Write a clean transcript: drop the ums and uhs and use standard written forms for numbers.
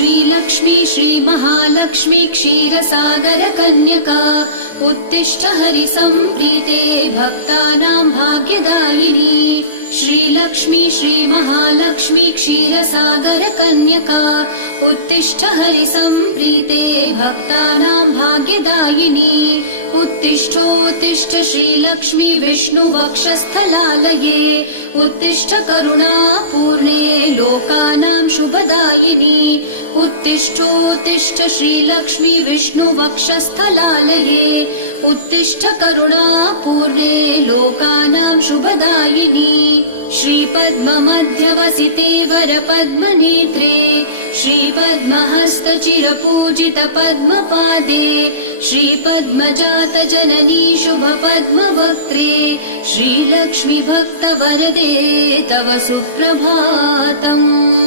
श्रीलक्ष्मी श्रीमहालक्ष्मी क्षीरसागरकन्यका उत्तिष्ठ हरिसम्प्रीते भक्तानां भाग्यदायिनी। श्रीलक्ष्मी श्रीमहालक्ष्मी क्षीरसागरकन्यका उत्तिष्ठ हरिसम्प्रीते भक्तानां भाग्यदायिनी। उत्तिष्ठोत्तिष्ठ श्रीलक्ष्मी विष्णुवक्षस्थलालये उत्तिष्ठ करुणापूर्णे लोकानां शुभदायिनी। उत्तिष्ठोत्तिष्ठ श्रीलक्ष्मी विष्णुवक्षस्थलालये उत्तिष्ठ करुणापूर्णे लोकानां शुभदायिनी। श्रीपद्ममध्यवसिते वरपद्मनेत्रे श्रीपद्महस्तचिरपूजित पद्मपादे श्रीपद्मजातजननी शुभपद्मवक्त्रे श्रीलक्ष्मी भक्तवरदे तव सुप्रभातम्।